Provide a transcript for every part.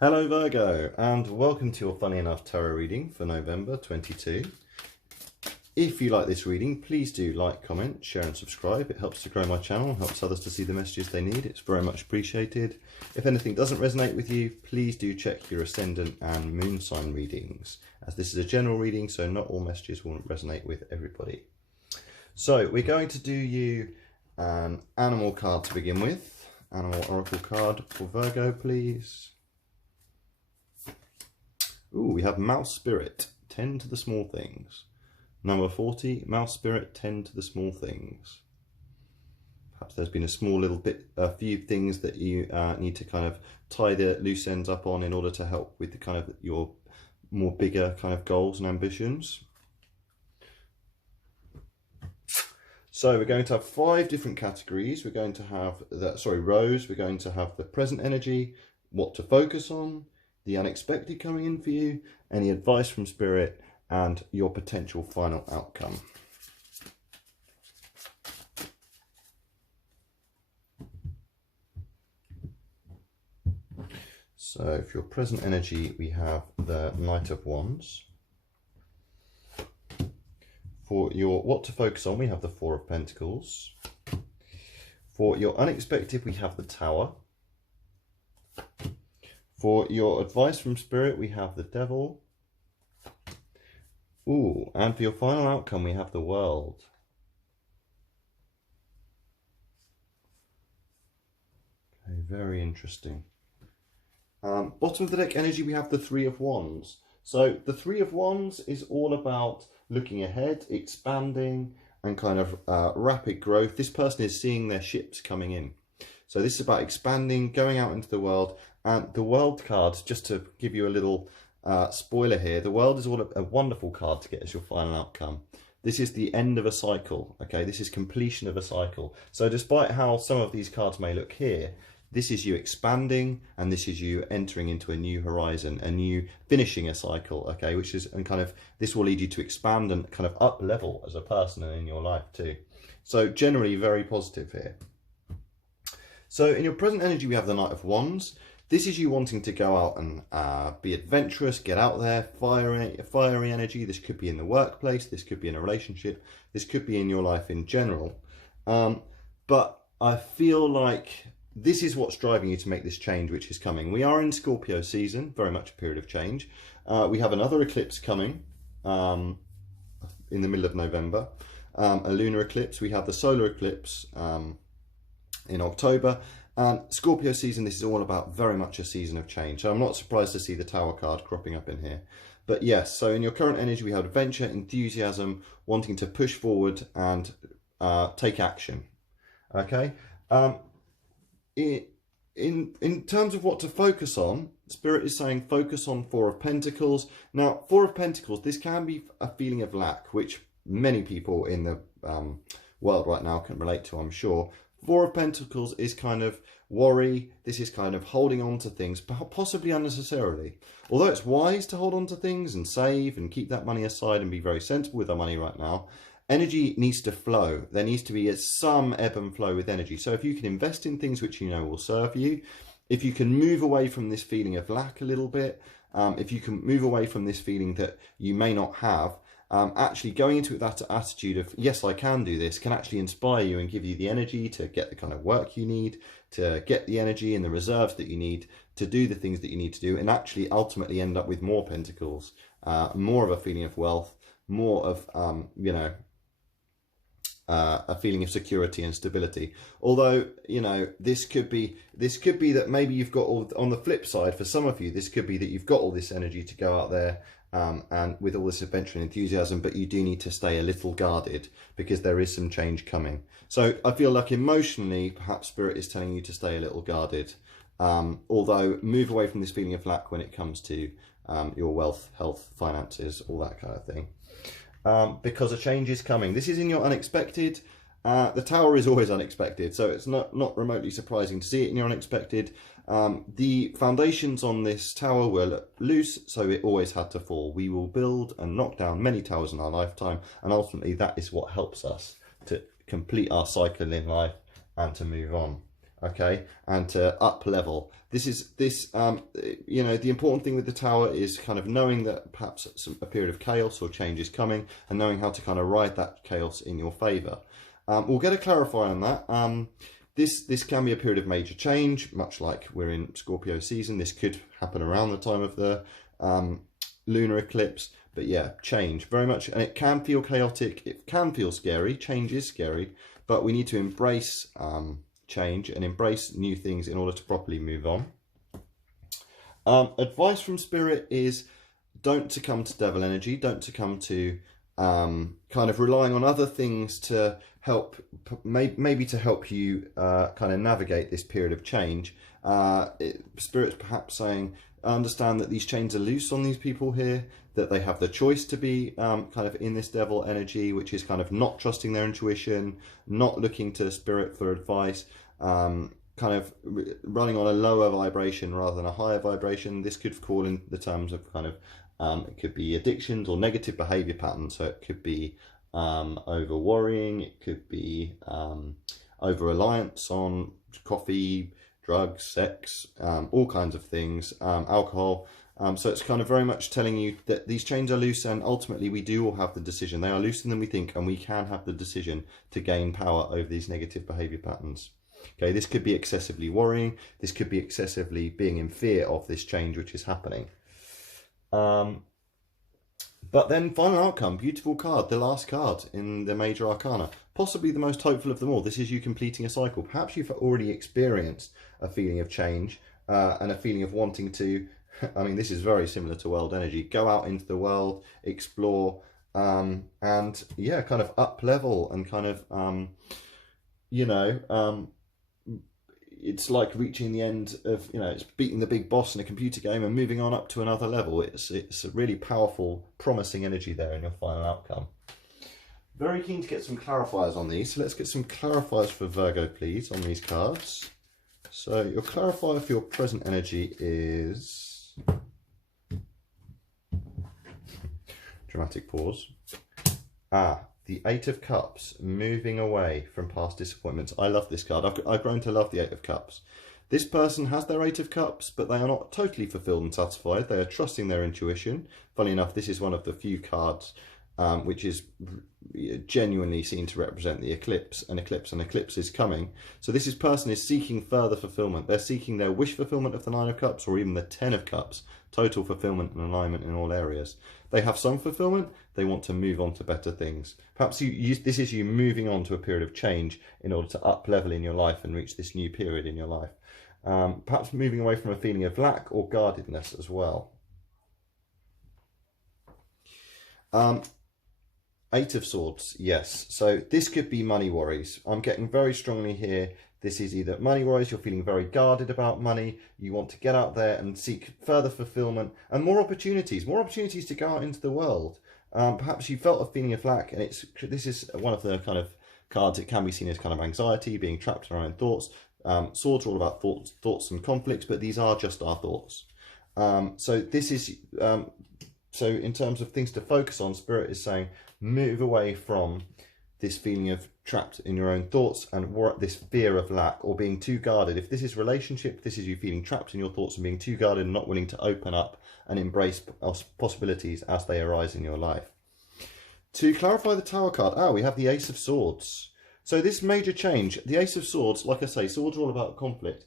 Hello Virgo, and welcome to your Funny Enough Tarot reading for November 22. If you like this reading, please do like, comment, share and subscribe. It helps to grow my channel, helps others to see the messages they need. It's very much appreciated. If anything doesn't resonate with you, please do check your Ascendant and Moon sign readings, as this is a general reading, so not all messages will resonate with everybody. So we're going to do you an animal card to begin with. Animal oracle card for Virgo, please. Ooh, we have Mouse Spirit, tend to the small things. Number 40, Mouse Spirit, tend to the small things. Perhaps there's been a small little bit, a few things that you need to kind of tie the loose ends up on in order to help with the kind of your more bigger kind of goals and ambitions. So we're going to have 5 different categories. We're going to have rows. We're going to have the present energy, what to focus on, the unexpected coming in for you, any advice from Spirit, and your potential final outcome. So for your present energy, we have the Knight of Wands. For your what to focus on, we have the Four of Pentacles. For your unexpected, we have the Tower. For your advice from Spirit, we have the Devil. Ooh, and for your final outcome, we have the World. Okay, very interesting. Bottom of the deck energy, we have the Three of Wands. So the Three of Wands is all about looking ahead, expanding, and kind of rapid growth. This person is seeing their ships coming in. So this is about expanding, going out into the world. And the World card, just to give you a little spoiler here, the World is a wonderful card to get as your final outcome. This is the end of a cycle, okay? This is completion of a cycle. So despite how some of these cards may look here, this is you expanding, and this is you entering into a new horizon, and you finishing a cycle, okay? Which is, and kind of, this will lead you to expand and kind of up level as a person and in your life too. So generally very positive here. So in your present energy, we have the Knight of Wands. This is you wanting to go out and be adventurous, get out there, fiery energy. This could be in the workplace, this could be in a relationship, this could be in your life in general. But I feel like this is what's driving you to make this change, which is coming. We are in Scorpio season, very much a period of change. We have another eclipse coming in the middle of November, a lunar eclipse. We have the solar eclipse in October. And Scorpio season, this is all about very much a season of change. So I'm not surprised to see the Tower card cropping up in here. But yes, so in your current energy, we have adventure, enthusiasm, wanting to push forward and take action. Okay. In terms of what to focus on, Spirit is saying focus on Four of Pentacles. Now, Four of Pentacles, this can be a feeling of lack, which many people in the world right now can relate to, I'm sure. Four of Pentacles is kind of worry. This is kind of holding on to things, possibly unnecessarily. Although it's wise to hold on to things and save and keep that money aside and be very sensible with our money right now, energy needs to flow. There needs to be some ebb and flow with energy. So if you can invest in things which you know will serve you, if you can move away from this feeling of lack a little bit, if you can move away from this feeling that you may not have, actually going into that attitude of, yes, I can do this, can actually inspire you and give you the energy to get the kind of work you need, to get the energy and the reserves that you need to do the things that you need to do, and actually ultimately end up with more pentacles, more of a feeling of wealth, more of, a feeling of security and stability. Although, you know, this could be that maybe you've got all, on the flip side, for some of you, this could be that you've got all this energy to go out there and with all this adventure and enthusiasm, but you do need to stay a little guarded because there is some change coming. So I feel like emotionally, perhaps Spirit is telling you to stay a little guarded. Although move away from this feeling of lack when it comes to your wealth, health, finances, all that kind of thing. Because a change is coming. This is in your unexpected. The Tower is always unexpected, so it's not remotely surprising to see it in your unexpected. The foundations on this tower were loose, so it always had to fall. We will build and knock down many towers in our lifetime, and ultimately that is what helps us to complete our cycle in life and to move on. okay, and to up level. You know, the important thing with the Tower is kind of knowing that perhaps a period of chaos or change is coming, and knowing how to kind of ride that chaos in your favour. We'll get a clarifier on that. This can be a period of major change, much like we're in Scorpio season. This could happen around the time of the lunar eclipse. But yeah, change, very much. And it can feel chaotic. It can feel scary. Change is scary. But we need to embrace change and embrace new things in order to properly move on. Advice from Spirit is don't succumb to devil energy. Don't succumb to kind of relying on other things to help, maybe to help you kind of navigate this period of change. Spirit's perhaps saying, understand that these chains are loose on these people here, that they have the choice to be kind of in this devil energy, which is kind of not trusting their intuition, not looking to Spirit for advice, kind of running on a lower vibration rather than a higher vibration. This could fall in the terms of kind of, it could be addictions or negative behavior patterns. So it could be over worrying, it could be over reliance on coffee, drugs, sex, all kinds of things, alcohol. So it's kind of very much telling you that these chains are loose, and ultimately we do all have the decision. They are looser than we think, and we can have the decision to gain power over these negative behavior patterns. Okay, this could be excessively worrying. This could be excessively being in fear of this change which is happening. But then final outcome, beautiful card, the last card in the major arcana, possibly the most hopeful of them all. This is you completing a cycle. Perhaps you've already experienced a feeling of change and a feeling of wanting to, I mean, this is very similar to world energy, go out into the world, explore, and yeah, kind of up level and kind of, you know, it's like reaching the end of, you know, it's beating the big boss in a computer game and moving on up to another level. It's a really powerful, promising energy there in your final outcome. Very keen to get some clarifiers on these. So let's get some clarifiers for Virgo, please, on these cards. So your clarifier for your present energy is... Dramatic pause. The Eight of Cups, moving away from past disappointments. I love this card. I've grown to love the Eight of Cups. This person has their Eight of Cups, but they are not totally fulfilled and satisfied. They are trusting their intuition. Funnily enough, this is one of the few cards which is genuinely seen to represent the eclipse. An eclipse is coming. So this person is seeking further fulfillment. They're seeking their wish fulfillment of the Nine of Cups, or even the Ten of Cups. Total fulfillment and alignment in all areas. They have some fulfillment. They want to move on to better things. Perhaps this is you moving on to a period of change in order to up level in your life and reach this new period in your life. Perhaps moving away from a feeling of lack or guardedness as well. Eight of Swords, yes. So this could be money worries. I'm getting very strongly here. This is either money worries, you're feeling very guarded about money, you want to get out there and seek further fulfillment and more opportunities to go out into the world. Perhaps you felt a feeling of lack, and this is one of the kind of cards, it can be seen as kind of anxiety, being trapped in our own thoughts. Swords are all about thoughts and conflicts, but these are just our thoughts. So this is, so in terms of things to focus on, Spirit is saying, move away from this feeling of trapped in your own thoughts and this fear of lack or being too guarded. If this is relationship, this is you feeling trapped in your thoughts and being too guarded and not willing to open up and embrace possibilities as they arise in your life. To clarify the Tower card, we have the Ace of Swords. So this major change, the Ace of Swords, like I say, swords are all about conflict.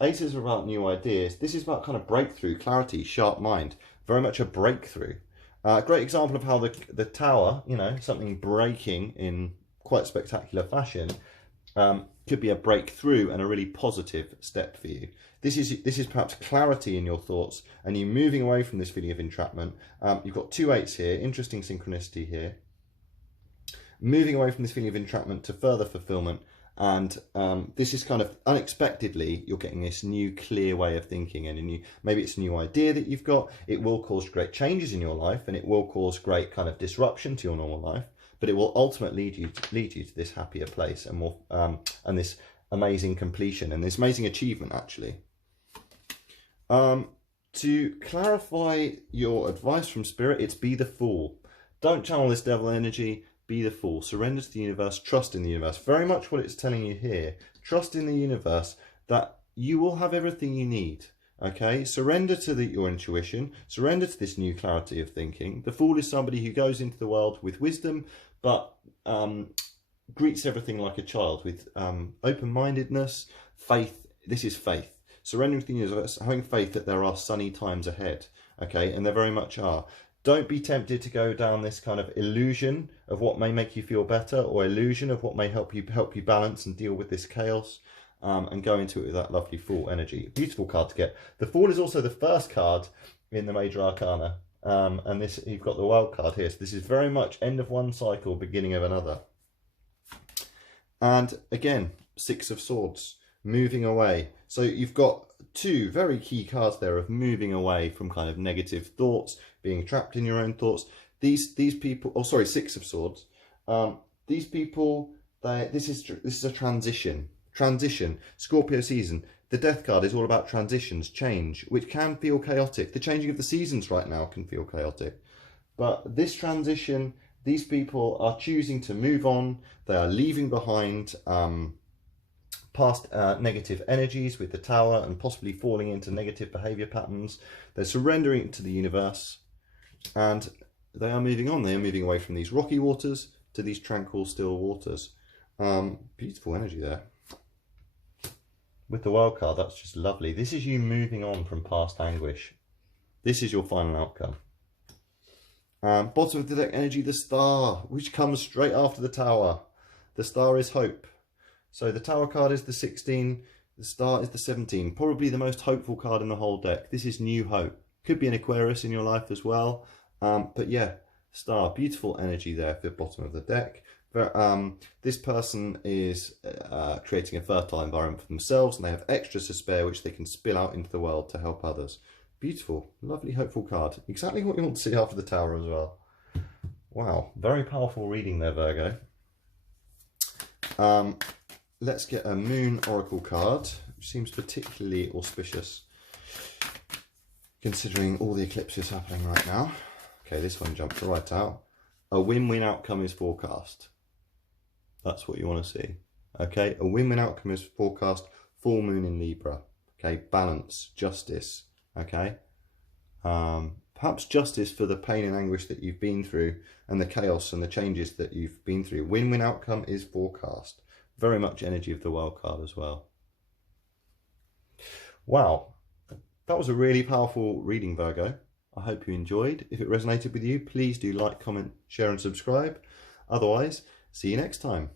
Aces are about new ideas. This is about kind of breakthrough, clarity, sharp mind. Very much a breakthrough. Great example of how the Tower, you know, something breaking in quite spectacular fashion, could be a breakthrough and a really positive step for you. This is perhaps clarity in your thoughts and you moving away from this feeling of entrapment. You've got two eights here, interesting synchronicity here. Moving away from this feeling of entrapment to further fulfillment. And this is kind of unexpectedly, you're getting this new clear way of thinking, and maybe it's a new idea that you've got. It will cause great changes in your life, and it will cause great kind of disruption to your normal life, but it will ultimately lead you to this happier place and more and this amazing completion and this amazing achievement, actually. To clarify your advice from Spirit, it's be the fool. Don't channel this devil energy. be the Fool, surrender to the universe, trust in the universe. Very much what it's telling you here. Trust in the universe that you will have everything you need. Okay, surrender to your intuition, surrender to this new clarity of thinking. The Fool is somebody who goes into the world with wisdom, but greets everything like a child with open-mindedness, faith. This is faith. Surrendering to the universe, having faith that there are sunny times ahead. Okay, and there very much are. Don't be tempted to go down this kind of illusion of what may make you feel better, or illusion of what may help you balance and deal with this chaos, and go into it with that lovely Fool energy. Beautiful card to get. The Fool is also the first card in the Major Arcana, and this, you've got the wild card here. So this is very much end of one cycle, beginning of another. And again, Six of Swords, moving away. So you've got two very key cards there of moving away from kind of negative thoughts, being trapped in your own thoughts. These people, oh sorry, Six of Swords. These people, this is a transition. Scorpio season. The Death card is all about transitions, change, which can feel chaotic. The changing of the seasons right now can feel chaotic. But this transition, these people are choosing to move on. They are leaving behind past negative energies with the Tower, and possibly falling into negative behavior patterns. They're surrendering to the universe, and they are moving on. They are moving away from these rocky waters to these tranquil, still waters. Beautiful energy there. With the wild card, that's just lovely. This is you moving on from past anguish. This is your final outcome. Bottom of the deck energy, the Star, which comes straight after the Tower. The Star is hope. So the Tower card is the 16, the Star is the 17. Probably the most hopeful card in the whole deck. This is new hope. Could be an Aquarius in your life as well. But yeah, Star, beautiful energy there for the bottom of the deck. But, this person is creating a fertile environment for themselves, and they have extras to spare which they can spill out into the world to help others. Beautiful, lovely, hopeful card. Exactly what you want to see after the Tower as well. Wow, very powerful reading there, Virgo. Let's get a Moon Oracle card, which seems particularly auspicious considering all the eclipses happening right now. Okay, this one jumps right out. A win-win outcome is forecast. That's what you want to see. Okay, a win-win outcome is forecast. Full moon in Libra. Okay, balance, justice. Okay, perhaps justice for the pain and anguish that you've been through, and the chaos and the changes that you've been through. Win-win outcome is forecast. Very much energy of the wild card as well. Wow, that was a really powerful reading, Virgo. I hope you enjoyed. If it resonated with you, please do like, comment, share and subscribe. Otherwise, see you next time.